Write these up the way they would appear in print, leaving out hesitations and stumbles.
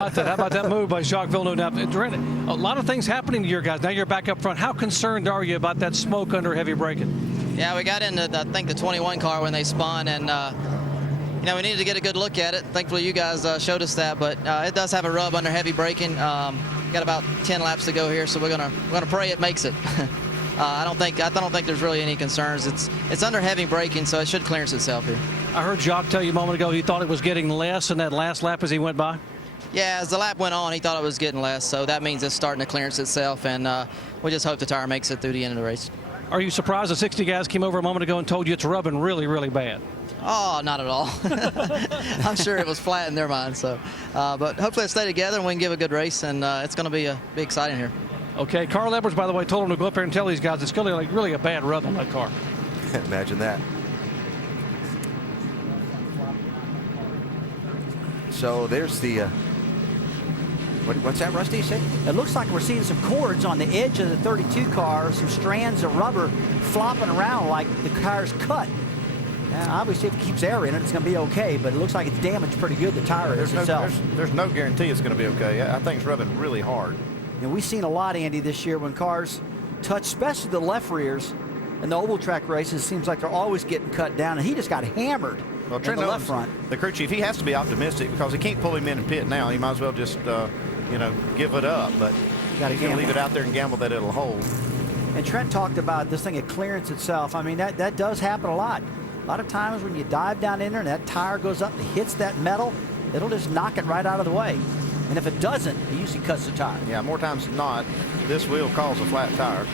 How about that move by Jacques Villeneuve? Now, a lot of things happening to your guys. Now you're back up front. How concerned are you about that smoke under heavy braking? Yeah, we got into, I think, the 21 car when they spun, and we needed to get a good look at it. Thankfully, you guys showed us that, but it does have a rub under heavy braking. Got about 10 laps to go here, so we're gonna pray it makes it. I don't think there's really any concerns. It's under heavy braking, so it should clearance itself here. I heard Jacques tell you a moment ago he thought it was getting less in that last lap as he went by. Yeah, as the lap went on, he thought it was getting less, so that means it's starting to clearance itself, and we just hope the tire makes it through the end of the race. Are you surprised the 60 guys came over a moment ago and told you it's rubbing really, really bad? Oh, not at all. I'm sure it was flat in their mind. So, but hopefully it'll stay together and we can give a good race, and it's going to be exciting here. Okay, Carl Edwards, by the way, told him to go up there and tell these guys it's going to be like really a bad rub on that car. Imagine that. So there's the. What's that, Rusty, you say? It looks like we're seeing some cords on the edge of the 32 car, some strands of rubber flopping around like the car's cut. Now, obviously, if it keeps air in it, it's going to be okay, but it looks like it's damaged pretty good, the tire itself. There's no guarantee it's going to be okay. I think it's rubbing really hard. And we've seen a lot, Andy, this year when cars touch, especially the left rears in the oval track races, it seems like they're always getting cut down, and he just got hammered in the left front. The crew chief, he has to be optimistic because he can't pull him in and pit now. He might as well just, give it up. But he's going to leave it out there and gamble that it'll hold. And Trent talked about this thing at clearance itself. I mean, that does happen a lot. A lot of times when you dive down in there and that tire goes up and hits that metal, it'll just knock it right out of the way. And if it doesn't, it usually cuts the tire. Yeah, more times than not, this will cause a flat tire.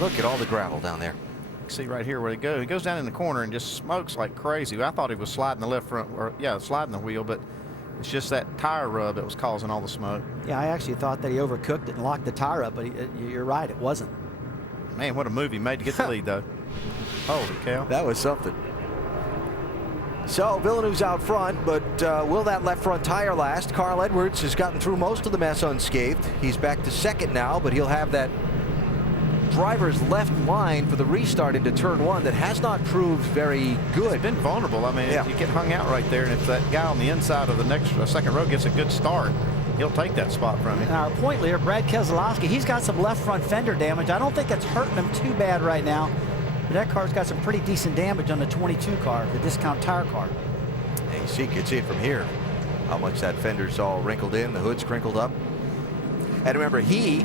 Look at all the gravel down there. You can see right here where he goes down in the corner and just smokes like crazy. I thought he was sliding the left front, or yeah, sliding the wheel, but it's just that tire rub that was causing all the smoke. Yeah, I actually thought that he overcooked it and locked the tire up, but you're right, it wasn't. Man, what a move he made to get the lead, though. Holy cow. That was something. So Villeneuve's out front, but will that left front tire last? Carl Edwards has gotten through most of the mess unscathed. He's back to second now, but he'll have that driver's left line for the restart into turn one that has not proved very good. It's been vulnerable. I mean, yeah. You get hung out right there, and if that guy on the inside of the next second row gets a good start, he'll take that spot from him. And our point leader, Brad Keselowski, he's got some left front fender damage. I don't think that's hurting him too bad right now, but that car's got some pretty decent damage on the 22 car, the discount tire car. And you can see it from here, how much that fender's all wrinkled in, the hood's crinkled up. And remember, he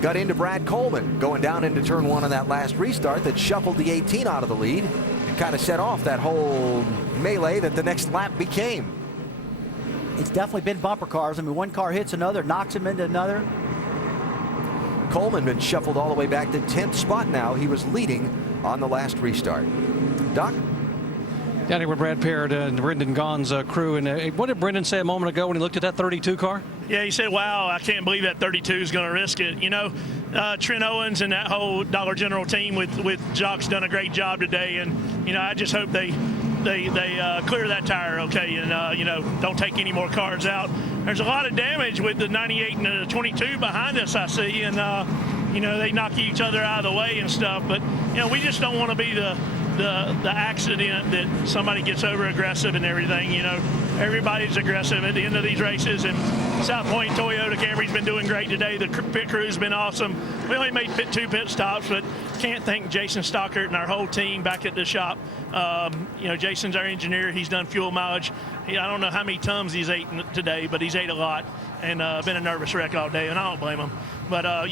got into Brad Coleman going down into turn one on that last restart that shuffled the 18 out of the lead and kind of set off that whole melee that the next lap became. It's definitely been bumper cars. I mean, one car hits another, knocks him into another. Coleman been shuffled all the way back to 10th spot now. He was leading on the last restart. Doc? Down here with Brad Parrott and Brendan Gaughan's crew. And what did Brendan say a moment ago when he looked at that 32 car? Yeah, he said, wow, I can't believe that 32 is going to risk it. You know, Trent Owens and that whole Dollar General team with Jacques done a great job today. And, I just hope they clear that tire okay and, don't take any more cars out. There's a lot of damage with the 98 and the 22 behind us, I see. And, they knock each other out of the way and stuff. But, we just don't want to be the accident that somebody gets over aggressive and everything. Everybody's aggressive at the end of these races, and South Point Toyota Camry's been doing great today. The pit crew's been awesome. We only made two pit stops, but can't thank Jason Stockert and our whole team back at the shop. Jason's our engineer. He's done fuel mileage. I don't know how many tons he's ate today, but he's ate a lot and been a nervous wreck all day, and I don't blame him. But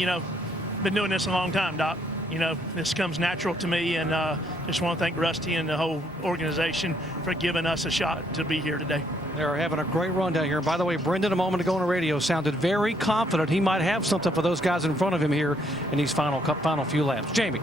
been doing this a long time, Doc. This comes natural to me, and just want to thank Rusty and the whole organization for giving us a shot to be here today. They're having a great run down here. And by the way, Brendan a moment ago on the radio sounded very confident he might have something for those guys in front of him here in these final few laps. Jamie.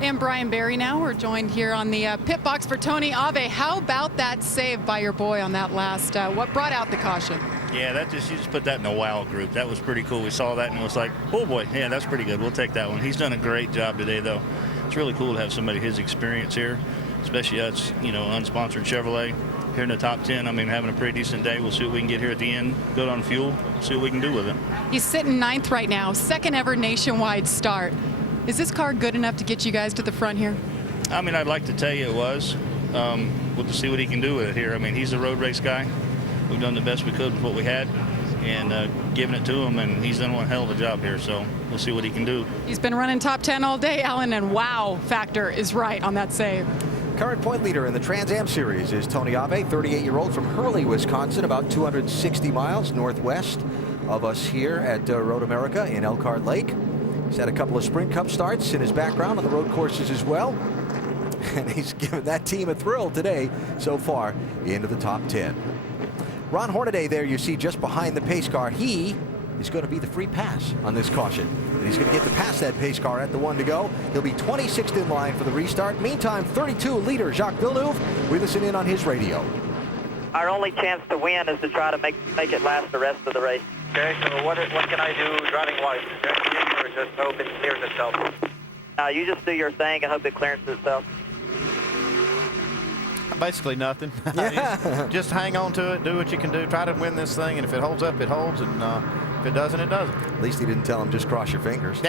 And Brian Barry now. We're joined here on the pit box for Tony Ave. How about that save by your boy on that last, what brought out the caution? Yeah, you just put that in the wow group. That was pretty cool. We saw that and it was like, oh boy, yeah, that's pretty good. We'll take that one. He's done a great job today, though. It's really cool to have somebody his experience here, especially us, unsponsored Chevrolet here in the top 10. I mean, having a pretty decent day. We'll see what we can get here at the end. Good on fuel. See what we can do with it. He's sitting 9th right now. Second ever nationwide start. Is this car good enough to get you guys to the front here? I mean, I'd like to tell you it was. We'll just see what he can do with it here. I mean, he's a road race guy. we've done the best we could with what we had and giving it to him, and he's done one hell of a job here, so we'll see what he can do. He's been running top 10 all day, Alan, and wow factor is right on that save. Current point leader in the Trans Am Series is Tony Ave, 38-year-old from Hurley, Wisconsin, about 260 miles northwest of us here at Road America in Elkhart Lake. He's had a couple of Sprint Cup starts in his background on the road courses as well. And he's given that team a thrill today so far into the top 10. Ron Hornaday there you see just behind the pace car. He is going to be the free pass on this caution. And he's going to get to pass that pace car at the 1 to go. He'll be 26th in line for the restart. Meantime, 32 leader Jacques Villeneuve. We listen in on his radio. Our only chance to win is to try to make it last the rest of the race. Okay, so what can I do driving-wise? Or just hope it clears itself? You just do your thing and hope it clears itself. Basically nothing. Just hang on to it, do what you can do, try to win this thing, and if it holds up, it holds, and if it doesn't, it doesn't. At least he didn't tell him just cross your fingers.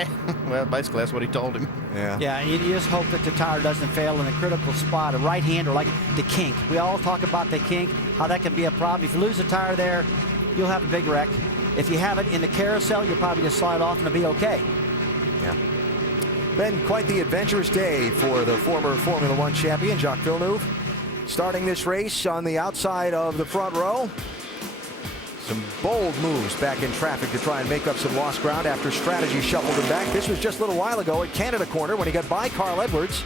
Well, basically that's what he told him. Yeah, you just hope that the tire doesn't fail in a critical spot, a right hander like the kink. We all talk about the kink, how that can be a problem. If you lose a tire there, you'll have a big wreck. If you have it in the carousel, you'll probably just slide off and it'll be okay. Yeah. Been quite the adventurous day for the former Formula One champion, Jacques Villeneuve. Starting this race on the outside of the front row. Some bold moves back in traffic to try and make up some lost ground after strategy shuffled him back. This was just a little while ago at Canada Corner when he got by Carl Edwards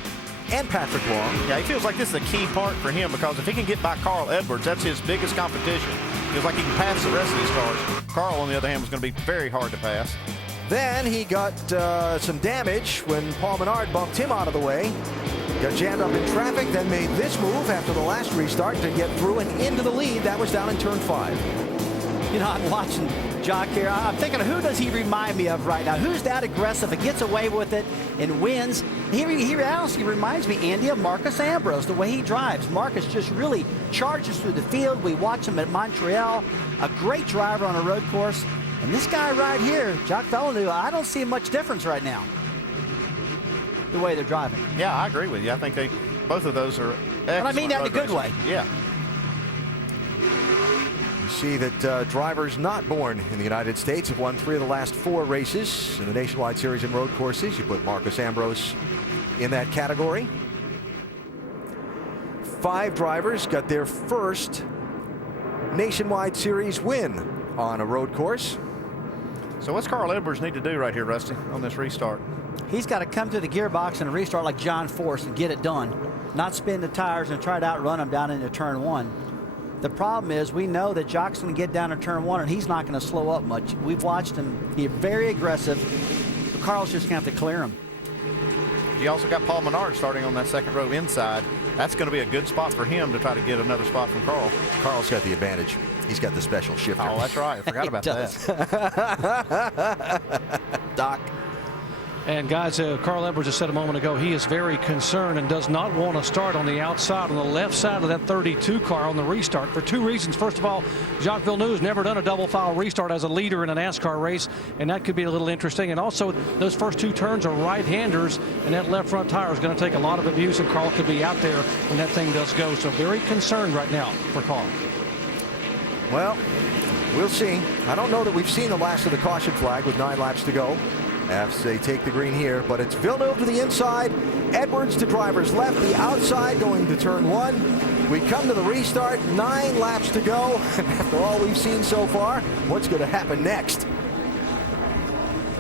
and Patrick Long. Yeah, he feels like this is a key part for him because if he can get by Carl Edwards, that's his biggest competition. Feels like he can pass the rest of these cars. Carl, on the other hand, was going to be very hard to pass. Then he got some damage when Paul Menard bumped him out of the way. Got jammed up in traffic, then made this move after the last restart to get through and into the lead. That was down in turn 5. You know, I'm watching Jock here. I'm thinking, who does he remind me of right now? Who's that aggressive and gets away with it and wins? He honestly reminds me, Andy, of Marcus Ambrose, the way he drives. Marcus just really charges through the field. We watch him at Montreal. A great driver on a road course. And this guy right here, Jacques Villeneuve, I don't see much difference right now, the way they're driving. Yeah, I agree with you. I think both of those are excellent. And I mean that in a good way. Yeah. You see that drivers not born in the United States have won 3 of the last 4 races in the Nationwide Series and road courses. You put Marcus Ambrose in that category. 5 drivers got their first Nationwide Series win on a road course. So what's Carl Edwards need to do right here, Rusty, on this restart? He's got to come to the gearbox and restart like John Force and get it done. Not spin the tires and try to outrun them down into turn 1. The problem is we know that Jock's going to get down to turn 1 and he's not going to slow up much. We've watched him be very aggressive, but Carl's just going to have to clear him. You also got Paul Menard starting on that second row inside. That's going to be a good spot for him to try to get another spot from Carl. Carl's got the advantage. He's got the special shifter. Oh, that's right. I forgot about that. Doc. And guys, Carl Edwards just said a moment ago, he is very concerned and does not want to start on the outside, on the left side of that 32 car on the restart for 2 reasons. First of all, Jacques Villeneuve has never done a double file restart as a leader in a NASCAR race, and that could be a little interesting. And also, those first 2 turns are right-handers, and that left front tire is going to take a lot of abuse, and Carl could be out there when that thing does go. So very concerned right now for Carl. Well, we'll see. I don't know that we've seen the last of the caution flag with 9 laps to go as they take the green here, but it's Villeneuve to the inside, Edwards to driver's left, the outside going to turn 1. We come to the restart, 9 laps to go. After all we've seen so far, what's going to happen next?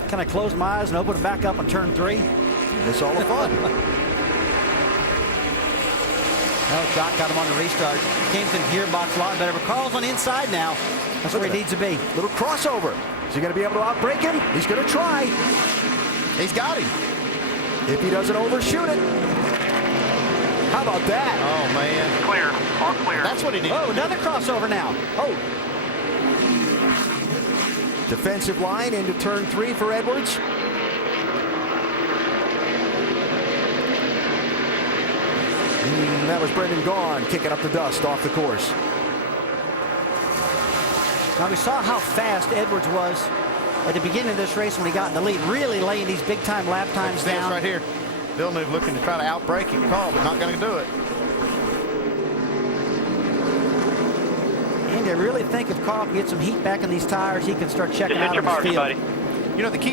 Can I close my eyes and open it back up on turn 3? It's all the fun. Oh, Jock got him on the restart. Came to the gearbox a lot better, but Carl's on the inside now. That's where he needs to be. Little crossover. Is he going to be able to outbrake him? He's going to try. He's got him. If he doesn't overshoot it. How about that? Oh, man. Clear. All clear. That's what he needed. Oh, another crossover now. Oh. Defensive line into turn 3 for Edwards. That was Brendan Gaughan kicking up the dust off the course. Now we saw how fast Edwards was at the beginning of this race when he got in the lead, really laying these big-time lap times down. Right here. Villeneuve looking to try to outbrake Carl, but not going to do it. thing. They really think if Carl can get some heat back in these tires, he can start checking Just hit out your on his marks, field. buddy. You know, the key